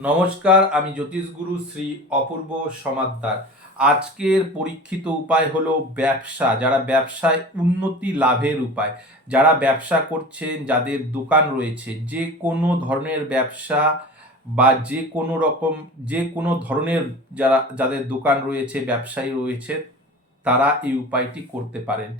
নমস্কার, আমি জ্যোতিষগুরু শ্রী অপূর্ব সমাদ্দার। আজকের পরীক্ষিত উপায় হলো ব্যবসা, যারা ব্যবসায় উন্নতি লাভের উপায়। যারা ব্যবসা করছেন, যাদের দোকান রয়েছে, যে কোনো ধরনের ব্যবসা বা যে কোনো রকম, যে কোনো ধরনের যারা, যাদের দোকান রয়েছে, ব্যবসায়ী রয়েছে, তারা এই উপায়টি করতে পারেন।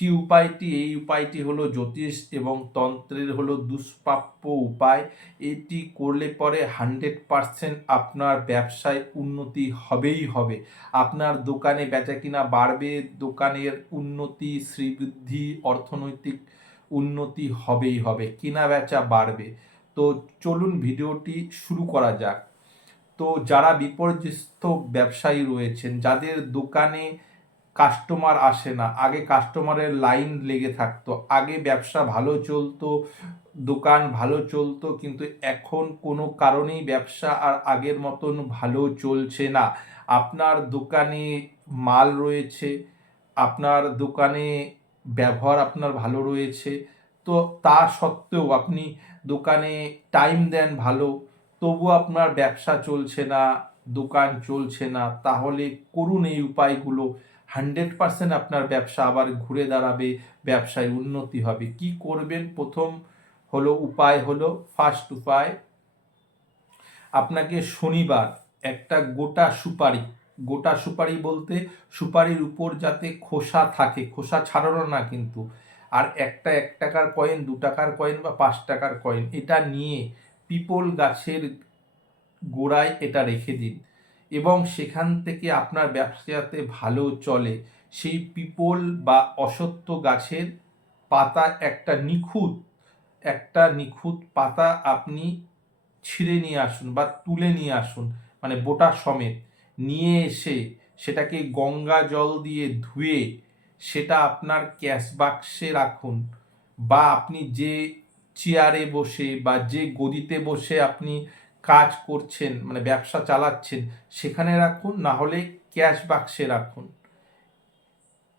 কি উপায়টি? এই উপায়টি হলো জ্যোতিষ এবং তন্ত্রের হলো দুষ্প্রাপ্য উপায়। এটি করলে পরে হান্ড্রেড পারসেন্ট আপনার ব্যবসায় উন্নতি হবেই হবে। আপনার দোকানে বেচা কিনা বাড়বে, দোকানের উন্নতি, শ্রীবৃদ্ধি, অর্থনৈতিক উন্নতি হবেই হবে কিনা বেচা বাড়বে। তো চলুন ভিডিওটি শুরু করা যাক। তো যারা বিপর্যস্ত ব্যবসায়ী রয়েছেন, যাদের দোকানে কাস্টমার আসে না। আগে কাস্টমারের লাইন লেগে থাকতো। আগে ব্যবসা ভালো চলতো, দোকান ভালো চলতো, কিন্তু এখন কোনো কারণেই ব্যবসা আর আগের মতন ভালো চলছে না। আপনার দোকানে মাল রয়েছে, আপনার দোকানে ব্যবহার আপনার ভালো রয়েছে, তো তা সত্ত্বেও আপনি দোকানে টাইম দেন ভালো, তবু আপনার ব্যবসা চলছে না, দোকান চলছে না। তাহলে করুন এই উপায়গুলো। হান্ড্রেড পার্সেন্ট আপনার ব্যবসা আবার ঘুরে দাঁড়াবে, ব্যবসায় উন্নতি হবে। কি করবেন? প্রথম হলো উপায় হলো ফার্স্ট উপায়, আপনাকে শনিবার একটা গোটা সুপারি গোটা সুপারি বলতে সুপারির উপর যাতে খোসা থাকে, খোসা ছাড়ানো না কিন্তু। আর একটা এক টাকার কয়েন, দু টাকার কয়েন বা পাঁচ টাকার কয়েন, এটা নিয়ে পিপল গাছের গোড়ায় এটা রেখে দিন। এবং সেখান থেকে আপনার ব্যবসাতে ভালো চলে, সেই পিপল বা অসত্য গাছের পাতা একটা নিখুঁত একটা নিখুঁত পাতা আপনি ছিঁড়ে নিয়ে আসুন বা তুলে নিয়ে আসুন মানে বোটা সমেত নিয়ে এসে সেটাকে গঙ্গা জল দিয়ে ধুয়ে সেটা আপনার ক্যাশ বাক্সে রাখুন বা আপনি যে চেয়ারে বসে বা যে গদিতে বসে আপনি কাজ করছেন মানে ব্যবসা চালাচ্ছেন, সেখানে রাখুন, না হলে ক্যাশ বাক্সে রাখুন।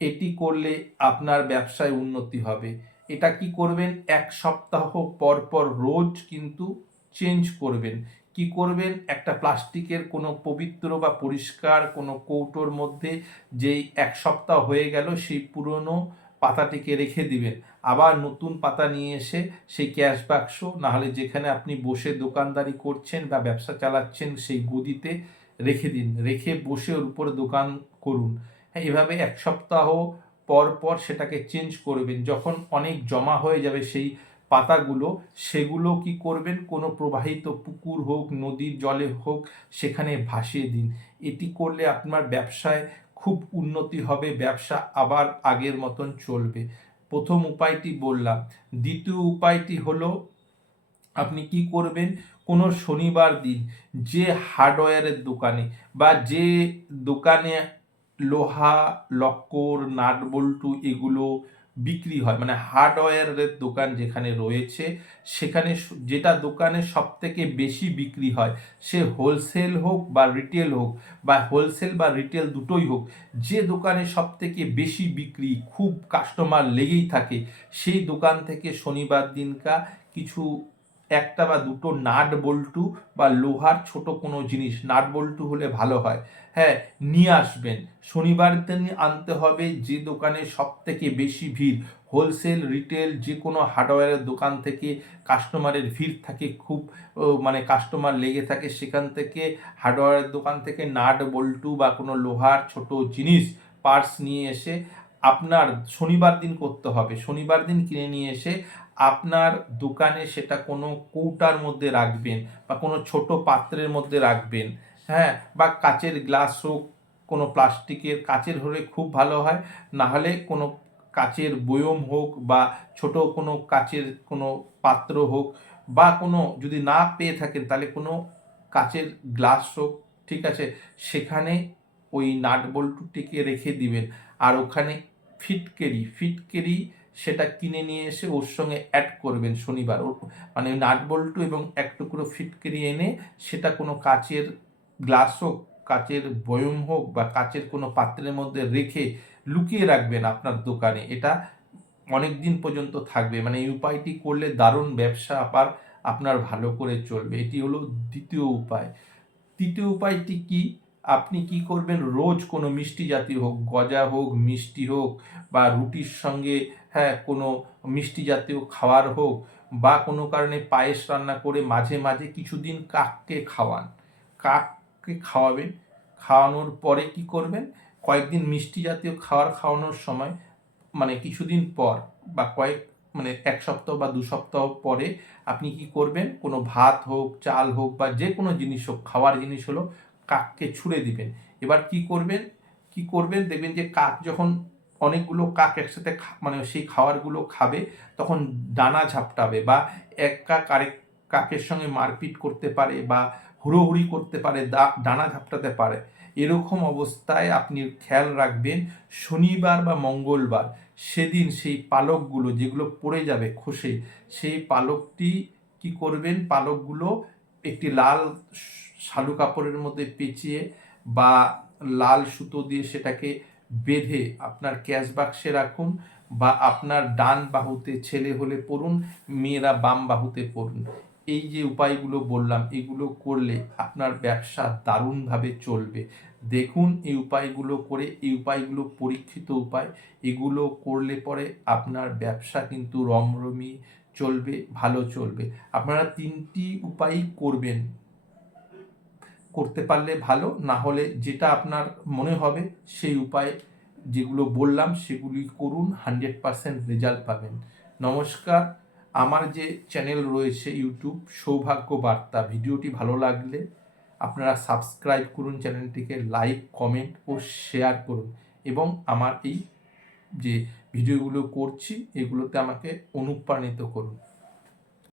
এটি করলে আপনার ব্যবসায় উন্নতি হবে। এটা কি করবেন? এক সপ্তাহ পর পর রোজ কিন্তু চেঞ্জ করবেন। কি করবেন? একটা প্লাস্টিকের কোনো পবিত্র বা পরিষ্কার কোনো কৌটোর মধ্যে যেই এক সপ্তাহ হয়ে গেল, সেই পুরনো পাতাটিকে রেখে দিবেন। আবার নতুন পাতা নিয়ে এসে সেই ক্যাশ বাক্স, নাহলে যেখানে আপনি বসে দোকানদারি করছেন বা ব্যবসা চালাচ্ছেন সেই গদিতে রেখে দিন। রেখে বসে ওর উপরে দোকান করুন। হ্যাঁ এভাবে এক সপ্তাহ পর পর সেটাকে চেঞ্জ করবেন। যখন অনেক জমা হয়ে যাবে সেই পাতাগুলো, সেগুলো কি করবেন? কোনো প্রবাহিত পুকুর হোক, নদীর জলে হোক, সেখানে ভাসিয়ে দিন। এটি করলে আপনার ব্যবসায় খুব উন্নতি হবে, ব্যবসা আবার আগের মতন চলবে। প্রথম উপায়টি বললাম। দ্বিতীয় উপায়টি হলো, আপনি কি করবেন? কোনো শনিবার দিন যে হার্ডওয়্যারের দোকানে বা যে দোকানে লোহা, লক্কর নাট বল্টু এগুলো বিক্রি হয়। মানে হার্ডওয়্যারের দোকান যেখানে রয়েছে, সেখানে যেটা দোকানে সব থেকে বেশি বিক্রি হয়, সে হোলসেল হোক বা রিটেল হোক বা হোলসেল বা রিটেল দুটোই হোক, যে দোকানে সব থেকে বেশি বিক্রি খুব কাস্টমার লেগেই থাকে, সেই দোকান থেকে শনিবার দিনকা কিছু একটা বা দুটো নাট বল্টু বা লোহার ছোট কোনো জিনিস, নাট বল্টু হলে ভালো হয়। হ্যাঁ নিয়ে আসবেন। শনিবার দিন আনতে হবে যে দোকানে সব থেকে বেশি ভিড়। হোলসেল, রিটেল যে কোনো হার্ডওয়্যারের দোকান থেকে কাস্টমারের ভিড় থাকে খুব মানে কাস্টমার লেগে থাকে সেখান থেকে হার্ডওয়্যারের দোকান থেকে নাট বল্টু বা কোনো লোহার ছোট জিনিস পার্স নিয়ে এসে আপনার শনিবার দিন করতে হবে। শনিবার দিন কিনে নিয়ে এসে আপনার দোকানে সেটা কোনো কৌটার মধ্যে রাখবেন বা কোনো ছোট পাত্রের মধ্যে রাখবেন। হ্যাঁ বা কাচের গ্লাস হোক, কোনো প্লাস্টিকের কাচের হলে খুব ভালো হয়। না হলে কোনো কাচের বয়ম হোক বা ছোট কোনো কাচের কোনো পাত্র হোক বা কোনো যদি না পেয়ে থাকেন তাহলে কোনো কাচের গ্লাস হোক, ঠিক আছে? সেখানে ওই নাট বল্টুটিকে রেখে দিবেন। আর ওখানে ফিটকেরি ফিটকেরি সেটা কিনে নিয়ে এসে ওর সঙ্গে অ্যাড করবেন শনিবার। মানে নাট বল্টু এবং এক টুকরো ফিটকেরি এনে সেটা কোনো কাচের গ্লাস হোক, কাচের বয়ম হোক বা কাচের কোনো পাত্রের মধ্যে রেখে লুকিয়ে রাখবেন আপনার দোকানে। এটা অনেক দিন পর্যন্ত থাকবে। মানে এই উপায়টি করলে দারুণ ব্যবসা আবার আপনার ভালো করে চলবে। এটি হলো দ্বিতীয় উপায়। তৃতীয় উপায়টি কি? আপনি কি করবেন? রোজ কোনো মিষ্টি জাতীয় হোক, গজা হোক, মিষ্টি হোক, বা রুটির সঙ্গে হ্যাঁ কোনো মিষ্টি জাতীয় খাওয়ার হোক, বা কোনো কারণে পায়েস রান্না করে মাঝে মাঝে কিছুদিন কাককে খাওয়ান। কাককে খাওয়াবেন। খাওয়ানোর পরে কি করবেন? কয়েকদিন মিষ্টি জাতীয় খাবার খাওয়ানোর সময় মানে কিছুদিন পর, বা কয়েক মানে এক সপ্তাহ বা দু সপ্তাহ পরে আপনি কি করবেন? কোনো ভাত হোক, চাল হোক, বা যে কোনো জিনিস হোক, খাওয়ার জিনিস হলো কাককে ছুঁড়ে দিবেন। এবার কি করবেন? কি করবেন? দেখবেন যে কাক যখন অনেকগুলো কাক একসাথে মানে সেই খাওয়ারগুলো খাবে, তখন ডানা ঝাপটাবে বা এক কাক আরেক কাকের সঙ্গে মারপিট করতে পারে বা হুড়োহুড়ি করতে পারে ডানা ঝাপটাতে পারে। এরকম অবস্থায় আপনি খেয়াল রাখবেন, শনিবার বা মঙ্গলবার সেদিন সেই পালকগুলো যেগুলো পড়ে যাবে খসে, সেই পালকটি কি করবেন? পালকগুলো একটি লাল শালু কাপড়ের মধ্যে পেঁচিয়ে বা লাল সুতো দিয়ে সেটাকে বেঁধে আপনার ক্যাশ বাক্সে রাখুন বা আপনার ডান বাহুতে ছেলে হলে পড়ুন, মেয়েরা বাম বাহুতে পড়ুন। এই যে উপায়গুলো বললাম, এগুলো করলে আপনার ব্যবসা দারুণভাবে চলবে। দেখুন এই উপায়গুলো করে, এই উপায়গুলো পরীক্ষিত উপায়। এগুলো করলে পরে আপনার ব্যবসা কিন্তু রমরমি চলবে, ভালো চলবে। আপনারা তিনটি উপায় করবেন। করতে পারলে ভালো, না হলে যেটা আপনার মনে হবে সেই উপায় যেগুলো বললাম, সেগুলি করুন, হান্ড্রেড পারসেন্ট রেজাল্ট পাবেন। নমস্কার, আমার যে চ্যানেল রয়েছে ইউটিউব, সৌভাগ্য বার্তা। ভিডিওটি ভালো লাগলে আপনারা সাবস্ক্রাইব করুন চ্যানেলটিকে, লাইক, কমেন্ট ও শেয়ার করুন এবং আমার এই যে ভিডিওগুলো করছি এগুলোতে আমাকে অনুপ্রাণিত করুন।